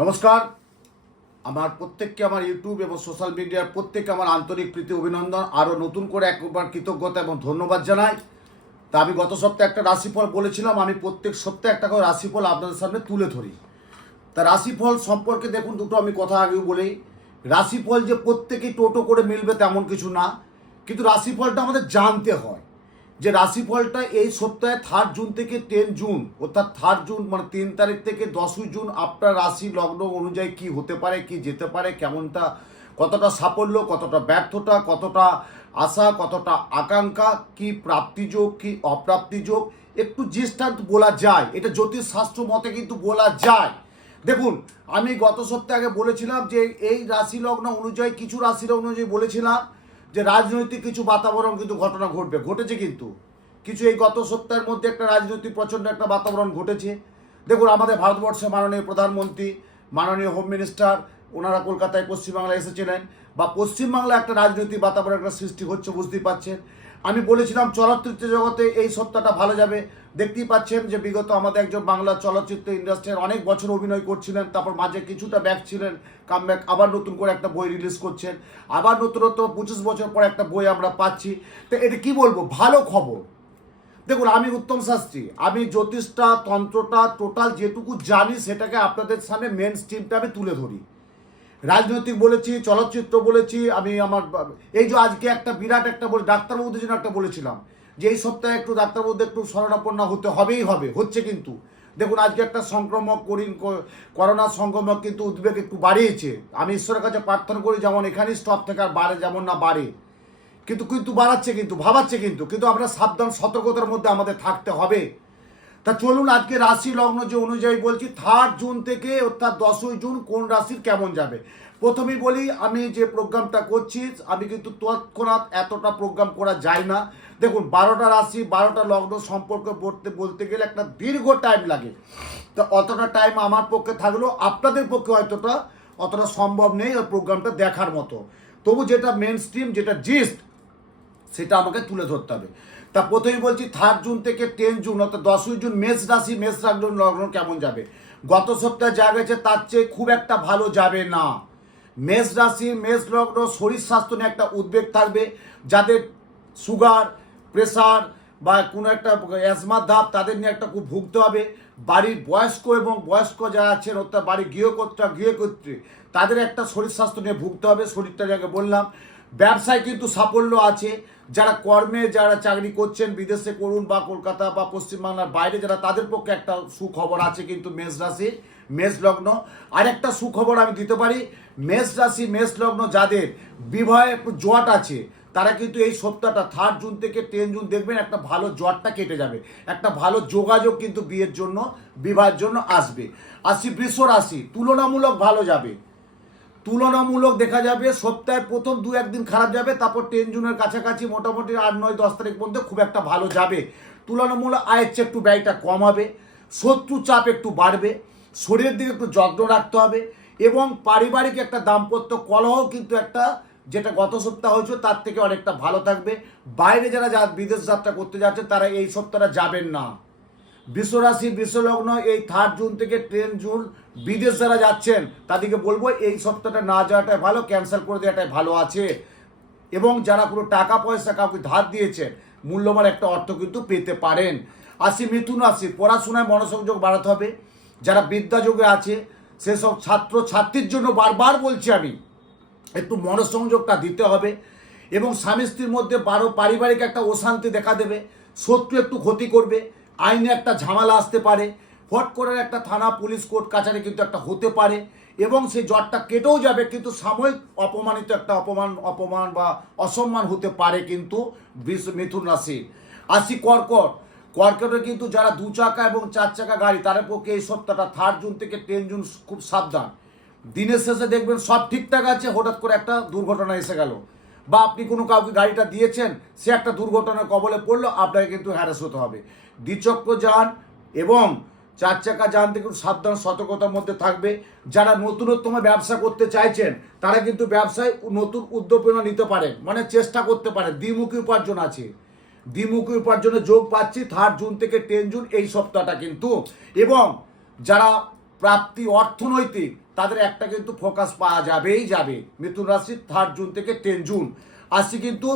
নমস্কার। আমার প্রত্যেককে আমার ইউটিউব এবং সোশ্যাল মিডিয়ার প্রত্যেককে আমার আন্তরিক প্রীতি অভিনন্দন, আরও নতুন করে একবার কৃতজ্ঞতা এবং ধন্যবাদ জানাই। তা আমি গত সপ্তাহে একটা রাশিফল বলেছিলাম, আমি প্রত্যেক সপ্তাহে একটা করে রাশিফল আপনাদের সামনে তুলে ধরি। তা রাশিফল সম্পর্কে দেখুন, দুটো আমি কথা আগেও বলি। রাশিফল যে প্রত্যেকেই টোটো করে মিলবে তেমন কিছু না, কিন্তু রাশিফলটা আমাদের জানতে হয় যে রাশিফলটা এই সপ্তাহে 3 জুন থেকে 10 জুন, অর্থাৎ 3 জুন মানে 3 তারিখ থেকে 10 জুন আপনার রাশি লগ্ন অনুযায়ী কি হতে পারে, কি যেতে পারে, কেমনটা, কতটা সাফল্য, কতটা ব্যর্থতা, কতটা আশা, কতটা আকাঙ্ক্ষা, কি প্রাপ্তিযোগ, কি অপ্রাপ্তিযোগ, একটু দৃষ্টান্ত বলা যায়। এটা জ্যোতিষশাস্ত্র মতে কিন্তু বলা যায়। দেখুন, আমি গত সপ্তাহে আগে বলেছিলাম যে এই রাশি লগ্ন অনুযায়ী, কিছু রাশি লগ্ন অনুযায়ী বলেছিলাম যে রাজনৈতিক কিছু বাতাবরণ কিন্তু ঘটনা ঘটবে, ঘটেছে কিন্তু কিছু এই গত সপ্তাহের মধ্যে একটা রাজনৈতিক প্রচণ্ড একটা বাতাবরণ ঘটেছে। দেখুন, আমাদের ভারতবর্ষে মাননীয় প্রধানমন্ত্রী, মাননীয় হোম মিনিস্টার, ওনারা কলকাতায় পশ্চিমবাংলায় এসেছিলেন, বা পশ্চিমবাংলায় একটা রাজনৈতিক বাতাবরণ একটা সৃষ্টি হচ্ছে, বুঝতেই পারছেন। আমি বলেছিলাম চলচ্চিত্র জগতে এই সপ্তাহটা ভালো যাবে। দেখতেই পাচ্ছেন যে বিগত আমাদের একজন বাংলা চলচ্চিত্র ইন্ডাস্ট্রির অনেক বছর অভিনয় করছিলেন, তারপর মাঝে কিছুটা ব্যাক ছিলেন, কামব্যাক, আবার নতুন করে একটা বই রিলিজ করছেন, আবার নতুনত্ব 25 বছর পর একটা বই আমরা পাচ্ছি। তো এটা কি বলবো, ভালো খবর। দেখুন, আমি উত্তম শাস্ত্রী, আমি জ্যোতিষটা, তন্ত্রটা, টোটাল যেটুকু জানি সেটাকে আপনাদের সামনে মেন স্ট্রিমটা আমি তুলে ধরি। রাজনৈতিক বলেছি, চলচ্চিত্র বলেছি, আমি আমার এই যে আজকে একটা বিরাট একটা ডাক্তারবাবুদের জন্য একটা বলেছিলাম যে এই সপ্তাহে একটু ডাক্তারবাবুদের একটু শরণাপন্ন হতে হবেই হবে, হচ্ছে কিন্তু। দেখুন, আজকে একটা সংক্রমক করোনা সংক্রমক কিন্তু উদ্বেগ একটু বাড়িয়েছে। আমি ঈশ্বরের কাছে প্রার্থনা করি যেমন এখানেই স্টপ থেকে আর বাড়ে, যেমন না বাড়ে, কিন্তু কিন্তু বাড়াচ্ছে, কিন্তু ভাবাচ্ছে, কিন্তু আমরা সাবধান সতর্কতার মধ্যে আমাদের থাকতে হবে। তা চলুন আজকে রাশি লগ্ন যে অনুযায়ী বলছি 3 জুন থেকে অর্থাৎ 10 জুন কোন রাশির কেমন যাবে। প্রথমেই বলি, আমি যে প্রোগ্রামটা করছি আমি কিন্তু তৎক্ষণাৎ এতটা প্রোগ্রাম করা যায় না। দেখুন, 12টা রাশি 12টা লগ্ন সম্পর্কে বলতে গেলে একটা দীর্ঘ টাইম লাগে। তো অতটা টাইম আমার পক্ষে থাকলেও আপনাদের পক্ষে হয়তোটা অতটা সম্ভব নেই ওই প্রোগ্রামটা দেখার মতো। তবু যেটা মেন স্ট্রিম, যেটা জিস্ট, সেটা আমাকে তুলে ধরতে হবে। তা প্রথমেই বলছি 3 জুন থেকে 10 জুন অর্থাৎ 10 জুন মেষ রাশি, মেষ লগ্ন কেমন যাবে। গত সপ্তাহে যা গেছে তার চেয়ে খুব একটা ভালো যাবে না। মেষ রাশি, মেষ লগ্ন শরীর স্বাস্থ্য নিয়ে একটা উদ্বেগ থাকবে। যাদের সুগার, প্রেসার বা কোনো একটা অ্যাজমার ধাপ, তাদের নিয়ে একটা খুব ভুগতে হবে। বাড়ির বয়স্ক যারা আছেন অর্থাৎ বাড়ির গৃহকর্ত্রী, তাদের একটা শরীর স্বাস্থ্য নিয়ে ভুগতে হবে। শরীরটা যাকে বললাম। ব্যবসায় কিন্তু সাফল্য আছে। যারা কর্মে, যারা চাকরি করছেন, বিদেশে করুন বা কলকাতা বা পশ্চিমবাংলার বাইরে যারা, তাদের পক্ষে একটা সুখবর আছে কিন্তু মেষ রাশির, মেষ লগ্ন। আরেকটা সুখবর আমি দিতে পারি, মেষ রাশি, মেষ লগ্ন যাদের বিবাহে একটু জট আছে, তারা কিন্তু এই সপ্তাহটা 3 জুন থেকে 10 জুন দেখবেন একটা ভালো জটটা কেটে যাবে, একটা ভালো যোগাযোগ কিন্তু বিয়ের জন্য, বিবাহের জন্য আসবে। বৃষ রাশি তুলনামূলক ভালো যাবে, তুলনামূলক দেখা যাবে। সপ্তাহের প্রথম 2-1 দিন খারাপ যাবে, তারপর 10 জুনের কাছাকাছি মোটামুটি 8-9-10 তারিখ পর্যন্ত খুব একটা ভালো যাবে। তুলনামূলক আয়ের চেয়ে একটু ব্যয়টা কম হবে, শত্রু চাপ একটু বাড়বে, শরীরের দিকে একটু যত্ন রাখতে হবে, এবং পারিবারিক একটা দাম্পত্য কলহ কিন্তু একটা, যেটা গত সপ্তাহ হয়েছে তার থেকে অনেকটা ভালো থাকবে। বাইরে যারা বিদেশ যাত্রা করতে যাচ্ছে তারা এই সপ্তাহটা যাবেন না। বৃষরাশি, বৃষলগ্ন এই 3 জুন থেকে 10 জুন বিদেশ যারা যাচ্ছেন তাদেরকে বলবো এই সপ্তাহটা না যাওয়াটাই ভালো, ক্যান্সেল করে দেওয়াটাই ভালো আছে। এবং যারা কোনো টাকা পয়সা কাউকে ধার দিয়েছেন, মূল্যবান একটা অর্থ কিন্তু পেতে পারেন। মিথুন রাশি পড়াশোনায় মনোসংযোগ বাড়াতে হবে। যারা বিদ্যাযোগে আছে সেসব ছাত্র ছাত্রীর জন্য বারবার বলছি আমি, একটু মনোসংযোগটা দিতে হবে। এবং স্বামী স্ত্রীর মধ্যে পারিবারিক একটা অশান্তি দেখা দেবে, শত্রু একটু ক্ষতি করবে, আইনে একটা ঝামেলা আসতে পারে, ফট করে একটা থানা, পুলিশ, কোর্ট কাছারি কিন্তু একটা হতে পারে। এবং সেই জটটা কেটেও যাবে, কিন্তু সাময়িক অপমানিত একটা অপমান বা অসম্মান হতে পারে কিন্তু মিথুন রাশি। কর্কটে কিন্তু যারা 2 চাকা এবং 4 চাকা গাড়ি, তাদের পক্ষে এই সপ্তাহটা 3 জুন থেকে 10 জুন খুব সাবধান। দিনের শেষে দেখবেন সব ঠিকঠাক আছে, হঠাৎ করে একটা দুর্ঘটনা এসে গেল, বা আপনি কোনো কাউকে গাড়িটা দিয়েছেন, সে একটা দুর্ঘটনার কবলে পড়লো, আপনাকে কিন্তু হ্যারাস হতে হবে। দ্বিচক্র যান এবং 4 চাকা যান থেকে সাবধান সতর্কতার মধ্যে থাকবে। যারা নতুনত্তম ব্যবসা করতে চাইছেন তারা কিন্তু ব্যবসায় নতুন উদ্যোগনা নিতে পারেন, মানে চেষ্টা করতে পারেন। দ্বিমুখী উপার্জন আছে, দ্বিমুখী উপার্জনের যোগ পাচ্ছি 3 জুন থেকে 10 জুন এই সপ্তাহটা কিন্তু। এবং যারা প্রাপ্তি অর্থনৈতিক, তাদের একটা কিন্তু ফোকাস পাওয়া যাবেই যাবে। মিথুন রাশির 3 জুন থেকে 10 জুন। আসছি কিন্তু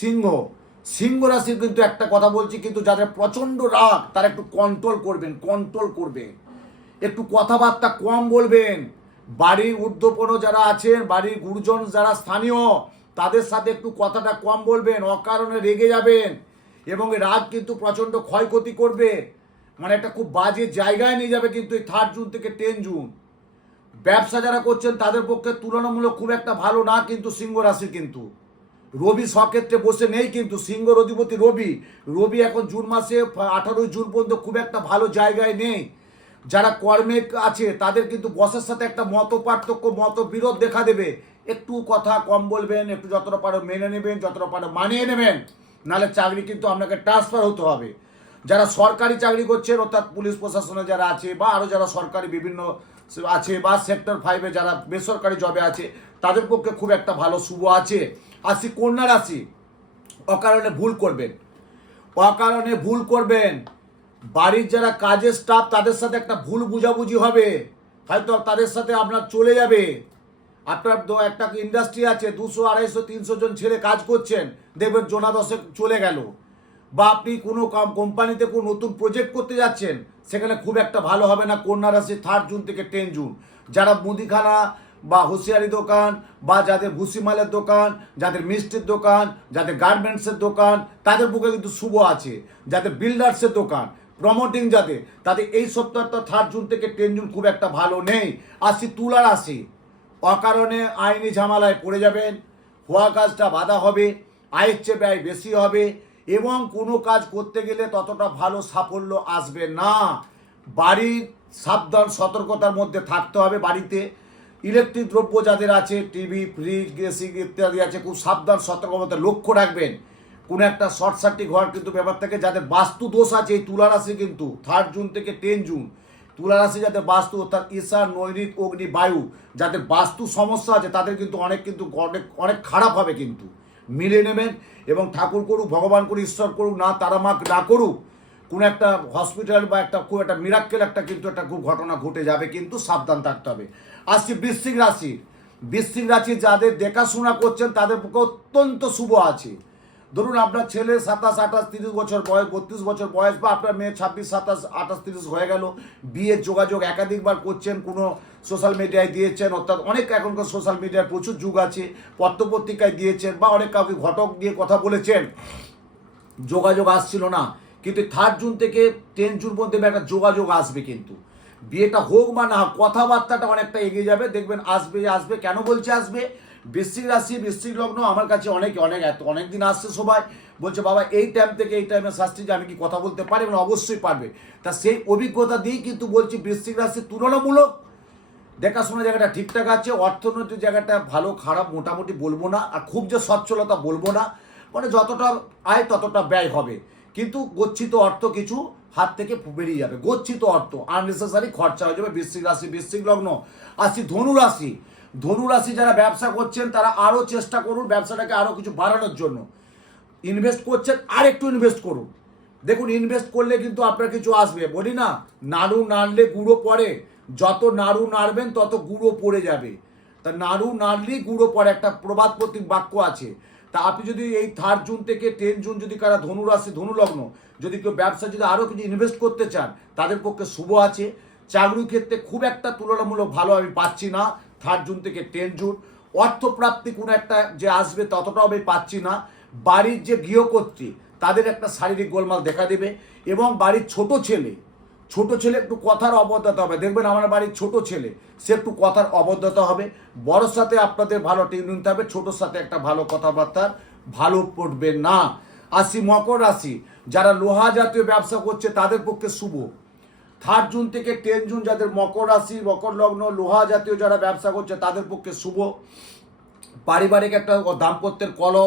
সিংহ। সিংহ রাশির কিন্তু একটা কথা বলছি, কিন্তু যাদের প্রচণ্ড রাগ তারা একটু কন্ট্রোল করবেন, একটু কথাবার্তা কম বলবেন। বাড়ির ঊর্ধ্বতন যারা আছেন, বাড়ির গুরুজন যারা স্থানীয়, তাদের সাথে একটু কথাটা কম বলবেন, অকারণে রেগে যাবেন এবং এই রাগ কিন্তু প্রচণ্ড ক্ষয়ক্ষতি করবে, মানে একটা খুব বাজে জায়গায় নিয়ে যাবে কিন্তু এই 3 জুন থেকে 10 জুন। ব্যবসা যারা করছেন তাদের পক্ষে তুলনামূলক খুব একটা ভালো না কিন্তু সিংহ রাশি। কিন্তু রবি স্বক্ষেত্রে বসে নেই, কিন্তু সিংহর অধিপতি রবি এখন জুন মাসে 18 জুন পর্যন্ত খুব একটা ভালো জায়গায় নেই। যারা কর্মে আছে তাদের কিন্তু বসের সাথে একটা মত পার্থক্য, মতবিরোধ দেখা দেবে। একটু কথা কম বলবেন, একটু যতটা পারো মেনে নেবেন, যতটা পারো মানিয়ে নেবেন, নাহলে চাকরি কিন্তু আপনাকে ট্রান্সফার হতে হবে। যারা সরকারি চাকরি করছেন, অর্থাৎ পুলিশ প্রশাসনে যারা আছে বা আরও যারা সরকারি বিভিন্ন আছে বা সেক্টর 5-এ যারা বেসরকারি জবে আছে, তাদের পক্ষে খুব একটা ভালো শুভ আছে। আসি কন্যা রাশি। অকারণে ভুল করবেন। বাড়ির যারা কাজের স্টাফ তাদের সাথে একটা ভুল বুঝাবুঝি হবে, হয়তো তাদের সাথে আপনার চলে যাবে। আপনার একটা ইন্ডাস্ট্রি আছে, 200, 250, 300 জন ছেলে কাজ করছেন, দেখবেন জোনা 10 চলে গেল। বা আপনি কোনো কোম্পানিতে কোনো নতুন প্রজেক্ট করতে যাচ্ছেন, সেখানে খুব একটা ভালো হবে না কন্যা রাশি 3 জুন থেকে 10 জুন। যারা মুদিখানা বা হুঁশিয়ারি দোকান, বা যাদের ভুসিমালের দোকান, যাদের মিষ্টির দোকান, যাদের গার্মেন্টসের দোকান, তাদের পক্ষে কিন্তু শুভ আছে। যাদের বিল্ডার্সের দোকান, প্রমোটিং যাদের, তাদের এই সপ্তাহটা 3 জুন থেকে 10 জুন খুব একটা ভালো নেই। আসি তুলা রাশি। অকারণে আইনি ঝামেলায় পড়ে যাবেন, হওয়া কাজটা বাধা হবে, আয়ের চেয়ে ব্যয় বেশি হবে এবং কোনো কাজ করতে গেলে ততটা ভালো সাফল্য আসবে না। বাড়ির সাবধান সতর্কতার মধ্যে থাকতে হবে। বাড়িতে ইলেকট্রিক দ্রব্য যাদের আছে, টিভি, ফ্রিজ, গ্যাসিং ইত্যাদি আছে, খুব সাবধান সতর্কতা লক্ষ্য রাখবেন। কোনো একটা শর্ট সার্কিট হওয়ার কিন্তু ব্যাপার থাকে। যাদের বাস্তু দোষ আছে এই তুলা রাশি কিন্তু 3 জুন থেকে 10 জুন, তুলা রাশি যাদের বাস্তু অর্থাৎ ঈশান, নৈরিত, অগ্নি, বায়ু, যাদের বাস্তু সমস্যা আছে তাদের কিন্তু অনেক খারাপ হবে। কিন্তু মিলিয়ে নেবেন এবং ঠাকুর করুক, ভগবান করুক, ঈশ্বর করুক না, তারা মা না করুক, কোনো একটা হসপিটাল বা খুব একটা মিরাক্কেল কিন্তু একটা খুব ঘটনা ঘটে যাবে, কিন্তু সাবধান থাকতে হবে। আসছি বৃশ্চিক রাশি। যাদের দেখাশোনা করছেন তাদের পক্ষে অত্যন্ত শুভ আছে। ধরুন আপনার ছেলে 27, 28, 30 বছর বয়স, 32 বছর বয়স, বা আপনার মেয়ে 26, 27, 28, 30 হয়ে গেল, বিয়ের যোগাযোগ একাধিকবার করছেন, কোনো সোশ্যাল মিডিয়ায় দিয়েছেন, অর্থাৎ অনেক এখনকার সোশ্যাল মিডিয়ায় প্রচুর যুগ আছে, পত্রপত্রিকায় দিয়েছেন বা অনেক কাউকে ঘটক দিয়ে কথা বলেছেন, যোগাযোগ আসছিল না, কিন্তু 3 জুন থেকে 10 জুন পর্যন্ত একটা যোগাযোগ আসবে। কিন্তু বিয়েটা হোক বা না হোক, কথাবার্তাটা অনেকটা এগিয়ে যাবে, দেখবেন আসবে। কেন বলছে আসবে? বৃশ্চিক রাশি, বৃশ্চিক লগ্ন আমার কাছে অনেক দিন আসছে, সবাই বলছে বাবা এই টাইম থেকে এই টাইমে শাস্ত্রী যে আমি কি কথা বলতে পারি? মানে অবশ্যই পারবে। তা সেই অভিজ্ঞতা দিয়েই কিন্তু বলছি বৃশ্চিক রাশি তুলনামূলক দেখাশোনা জায়গাটা ঠিকঠাক আছে। অর্থনৈতিক জায়গাটা ভালো খারাপ মোটামুটি বলবো না, আর খুব যে সচ্ছলতা বলবো না, মানে যতটা আয় ততটা ব্যয় হবে, কিন্তু গচ্ছিত অর্থ কিছু হাত থেকে বেরিয়ে যাবে। গচ্ছিত অর্থ, আননেসেসারি খরচা হয়ে যাবে। বৃশ্চিক রাশি, বৃশ্চিক লগ্ন। আসছি ধনু রাশি যারা ব্যবসা করছেন তারা আরও চেষ্টা করুন ব্যবসাটাকে আরও কিছু বাড়ানোর জন্য। ইনভেস্ট করছেন, আর একটু ইনভেস্ট করুন। দেখুন ইনভেস্ট করলে কিন্তু আপনার কিছু আসবে। বলি না, নাড়ু নাড়লে গুঁড়ো পড়ে, যত নাড়ু নাড়বেন তত গুঁড়ো পড়ে যাবে। তা নাড়ু নাড়লেই গুঁড়ো পড়ে, একটা প্রবাদপ্রতীক বাক্য আছে। তা আপনি যদি এই 3 জুন থেকে 10 জুন যদি কারা ধনু রাশি, ধনু লগ্ন, যদি কেউ ব্যবসা যদি আরও কিছু ইনভেস্ট করতে চান, তাদের পক্ষে শুভ আছে। চাকরির ক্ষেত্রে খুব একটা তুলনামূলক ভালো আমি পাচ্ছি না 3 জুন থেকে 10 জুন। অর্থপ্রাপ্তি কোনো একটা যে আসবে ততটাও আমি পাচ্ছি না। বাড়ির যে গৃহকর্ত্রী তাদের একটা শারীরিক গোলমাল দেখা দেবে, এবং বাড়ির ছোট ছেলে একটু কথার অবদ্ধতা হবে। দেখবেন আমার বাড়ির ছোট ছেলে, সে একটু কথার অবদ্ধতা হবে। বড়োর সাথে আপনাদের ভালো টিউনিং হবে, ছোটোর সাথে একটা ভালো কথাবার্তার ভালো পড়বে না। আসি মকর রাশি। যারা লোহা জাতীয় ব্যবসা করছে তাদের পক্ষে শুভ। 3 জুন থেকে 10 জুন যাদের মকর রাশি, মকর লগ্ন, লোহা জাতীয় যারা ব্যবসা করছে তাদের পক্ষে শুভ। পারিবারিক একটা দাম্পত্যের কলহ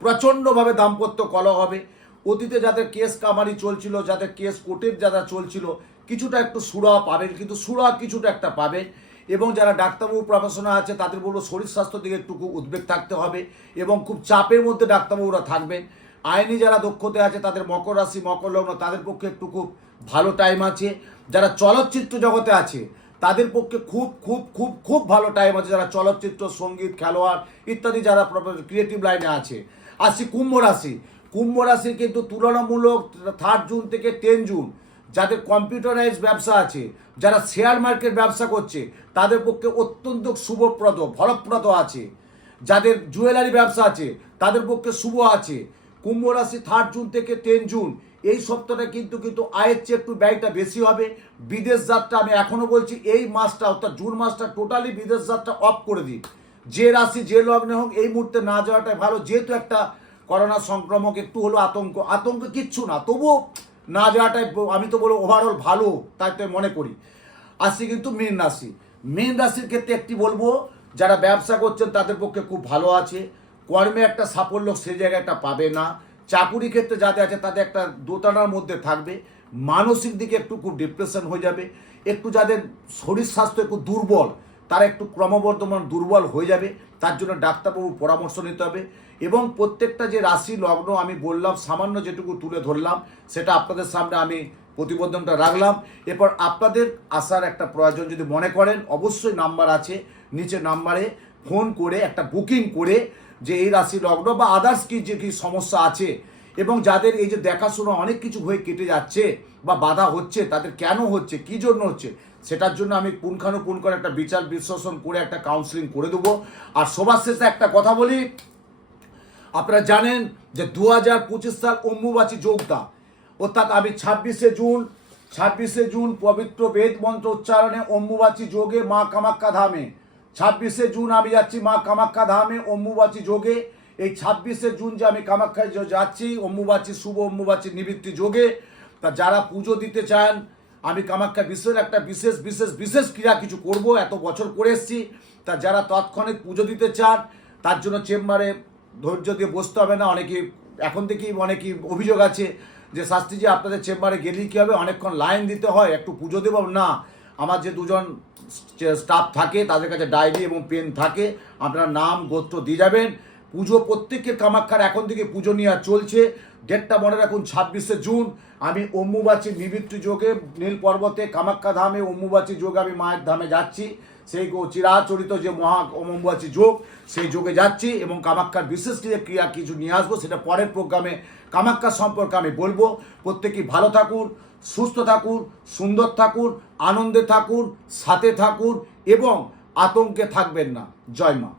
প্রচণ্ডভাবে দাম্পত্য কলহ হবে। অতীতে যাদের কেস কামারি চলছিল, যাদের কেস কোর্টের যারা চলছিল, কিছুটা একটু সুরা পাবেন, কিন্তু সুরা কিছুটা একটা পাবেন। এবং যারা ডাক্তারবাবু প্রফেশনাল আছে তাদের বলবো শরীর স্বাস্থ্য দিকে একটু উদ্বেগ থাকতে হবে, এবং খুব চাপের মধ্যে ডাক্তারবাবুরা থাকবেন। আইনি যারা দক্ষতা আছে তাদের মকর রাশি, মকর লগ্ন, তাদের পক্ষে একটু খুব ভালো টাইম আছে। যারা চলচ্চিত্র জগতে আছে তাদের পক্ষে খুব খুব খুব খুব ভালো টাইম আছে, যারা চলচ্চিত্র, সঙ্গীত, খেলোয়াড় ইত্যাদি যারা ক্রিয়েটিভ লাইনে আছে। আসি কুম্ভ রাশি। কুম্ভ রাশির কিন্তু তুলনামূলক 3 জুন থেকে 10 জুন যাদের কম্পিউটারাইজ ব্যবসা আছে, যারা শেয়ার মার্কেট ব্যবসা করছে, তাদের পক্ষে অত্যন্ত শুভপ্রদ ফলপ্রদ আছে। যাদের জুয়েলারি ব্যবসা আছে তাদের পক্ষে শুভ আছে। কুম্ভ রাশি 3 জুন থেকে 10 জুন এই সপ্তাহটা কিন্তু আয়ের চেয়ে একটু ব্যয়টা বেশি হবে। বিদেশ যাত্রা আমি এখনও বলছি এই মাসটা অর্থাৎ জুন মাসটা টোটালি বিদেশ যাত্রা অফ করে দিন। যে রাশি যে লগ্নে হোক এই মুহূর্তে না যাওয়াটাই ভালো, যেহেতু একটা করোনা সংক্রমক একটু হলো আতঙ্ক কিচ্ছু না, তবুও না যাওয়াটাই আমি তো বলবো ওভারঅল ভালো, তাই তো মনে করি। আসছি কিন্তু মীন রাশি। মীন রাশির ক্ষেত্রে একটি বলবো, যারা ব্যবসা করছেন তাদের পক্ষে খুব ভালো আছে। কর্মে একটা সাফল্য সেই জায়গাটা পাবে না। চাকুরি ক্ষেত্রে যাদের আছে তাদের একটা দোটানার মধ্যে থাকবে। মানসিক দিকে একটু খুব ডিপ্রেশন হয়ে যাবে। একটু যাদের শরীর স্বাস্থ্য একটু দুর্বল তারা একটু ক্রমবর্ধমান দুর্বল হয়ে যাবে, তার জন্য ডাক্তারবাবুর পরামর্শ নিতে হবে। এবং প্রত্যেকটা যে রাশি লগ্ন আমি বললাম, সামান্য যেটুকু তুলে ধরলাম সেটা আপনাদের সামনে আমি প্রতিবেদনটা রাখলাম। এরপর আপনাদের আসার একটা প্রয়োজন যদি মনে করেন, অবশ্যই নাম্বার আছে নিচে, নাম্বারে ফোন করে একটা বুকিং করে যে এই রাশি লগ্ন বা আদার্স কি সমস্যা আছে, এবং যাদের এই যে দেখাশোনা অনেক কিছু হয়ে কেটে যাচ্ছে বা বাধা হচ্ছে, তাদের কেন হচ্ছে, কী জন্য হচ্ছে, সেটার জন্য আমি পুঙ্খানুপুঙ্খ করে একটা বিচার বিশ্লেষণ করে একটা কাউন্সিলিং করে দেবো। আর সবার শেষে একটা কথা বলি, আপনারা জানেন যে 2025 সাল অম্বুবাচী যোগদা, অর্থাৎ আমি 26শে জুন পবিত্র বেদ মন্ত্র উচ্চারণে অম্বুবাচী যোগে মা কামাখ্যা ধামে, 26শে জুন আমি যাচ্ছি মা কামাখ্যা ধামে অম্বুবাচী যোগে। এই 26শে জুন যে আমি কামাখ্যায় যাচ্ছি অম্বুবাচী শুভ অম্বুবাচী নিবৃত্তি যোগে, তা যারা পুজো দিতে চান, আমি কামাখ্যা বিশ্বের একটা বিশেষ ক্রিয়া কিছু করব, এত বছর করে এসেছি। তা যারা তৎক্ষণিক পুজো দিতে চান তার জন্য চেম্বারে ধৈর্য দিয়ে বসতে হবে না। এখন থেকেই অনেকেই অভিযোগ আছে যে শাস্ত্রীজি আপনাদের চেম্বারে গেলেই কী হবে, অনেকক্ষণ লাইন দিতে হয়, একটু পুজো দেব না। আমার যে 2জন স্টাফ থাকে তাদের কাছে ডায়েরি এবং পেন থাকে, আপনারা নাম গোত্র দিয়ে যাবেন। পুজো প্রত্যেকের কামাখ্যার এখন থেকে পুজো নেওয়া চলছে। ডেটটা মনে রাখুন 26শে জুন আমি অম্বুবাচী নিবৃত্তি যোগে নীল পর্বতে কামাখ্যা ধামে অম্বুবাচী যোগে আমি মায়ের ধামে যাচ্ছি। সেই চিরাচরিত যে মহা অম্বুবাচী যোগ, সেই যোগে যাচ্ছি এবং কামাখ্যার বিশেষ ক্রিয়া কিছু নিয়ে আসবো, সেটা পরের প্রোগ্রামে কামাখ্যা সম্পর্কে আমি বলবো। প্রত্যেকেই ভালো থাকুন, সুস্থ থাকুন, সুন্দর থাকুন, আনন্দে থাকুন, সাথে থাকুন এবং আতঙ্কে থাকবেন না। জয় মা।